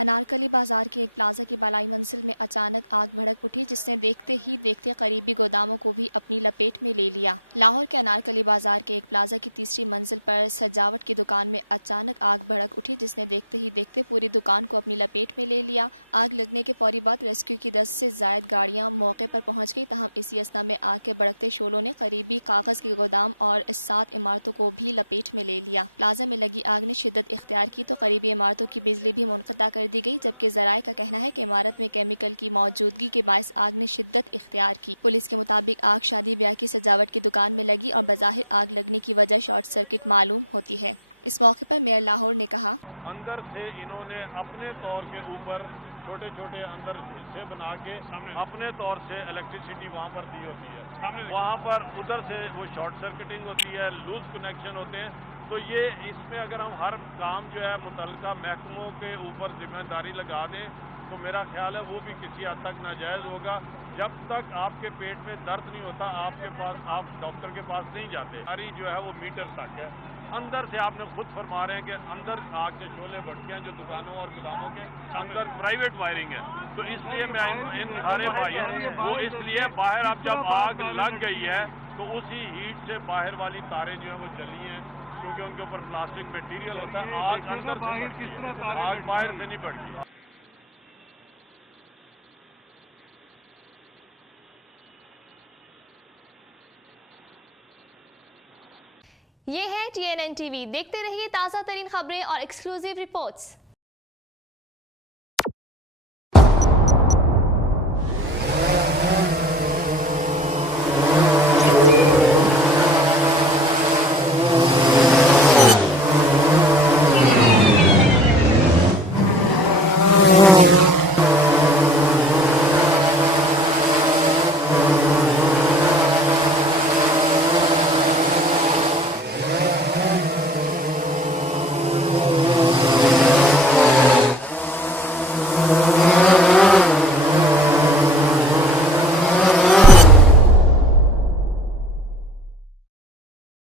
انارکلی بازار کے ایک پلازا کی بالائی منزل میں اچانک آگ بھڑک اٹھی جس نے دیکھتے ہی دیکھتے قریبی گوداموں کو بھی اپنی لپیٹ میں لے لیا۔ لاہور کے انارکلی بازار کے ایک پلازا کی تیسری منزل پر سجاوٹ کی دکان میں اچانک آگ بھڑک اٹھی جس نے دیکھتے ہی دیکھتے پوری دکان کو اپنی لپیٹ میں لے لیا۔ آگ لگنے کے فوری بعد ریسکیو کی 10 سے زائد گاڑیاں موقع پر پہنچ گئی، تاہم اسی اثنا میں آگ کے بھڑکتے شعلوں نے قریبی کاغذ کے گودام اور 7 عمارتوں کو بھی لپیٹ میں لے لیا۔ پلازا میں لگی آگ نے شدت اختیار کی تو قریبی عمارتوں کی بجلی بھی منقطع کر دی گئی، جبکہ ذرائع کا کہنا ہے کہ عمارت میں کیمیکل کی موجودگی کے باعث آگ نے شدت اختیار کی۔ پولیس کے مطابق آگ شادی بیاہ کی سجاوٹ کی دکان میں لگی اور بظاہر آگ لگنے کی وجہ شارٹ سرکٹ معلوم ہوتی ہے۔ اس موقع پر میئر لاہور نے کہا، اندر سے انہوں نے اپنے طور کے اوپر چھوٹے چھوٹے اندر حصے بنا کے اپنے طور سے الیکٹریسٹی وہاں پر دی ہوتی ہے، وہاں پر ادھر سے وہ شارٹ سرکٹنگ ہوتی ہے، لوز کنیکشن ہوتے ہیں۔ تو یہ اس میں اگر ہم ہر کام جو ہے متعلقہ محکموں کے اوپر ذمہ داری لگا دیں تو میرا خیال ہے وہ بھی کسی حد تک ناجائز ہوگا۔ جب تک آپ کے پیٹ میں درد نہیں ہوتا آپ ڈاکٹر کے پاس نہیں جاتے۔ ہماری جو ہے وہ میٹر تک ہے، اندر سے آپ نے خود فرما رہے ہیں کہ اندر آگ کے شعلے بڑھتے ہیں جو دکانوں اور گوداموں کے اندر پرائیویٹ وائرنگ ہے۔ تو اس لیے میں ان سارے بھائیوں وہ اس لیے باہر اب جب آگ لگ گئی ہے تو اسی ہیٹ سے باہر والی تاریں جو ہیں وہ چلی ہیں، کیونکہ ان کے اوپر پلاسٹک میٹیریل ہوتا ہے۔ آگ اندر سے بڑھتی ہے، آگ باہر سے نہیں بڑھتی۔ یہ ہے TNN TV، دیکھتے رہیے تازہ ترین خبریں اور ایکسکلوزیو رپورٹس۔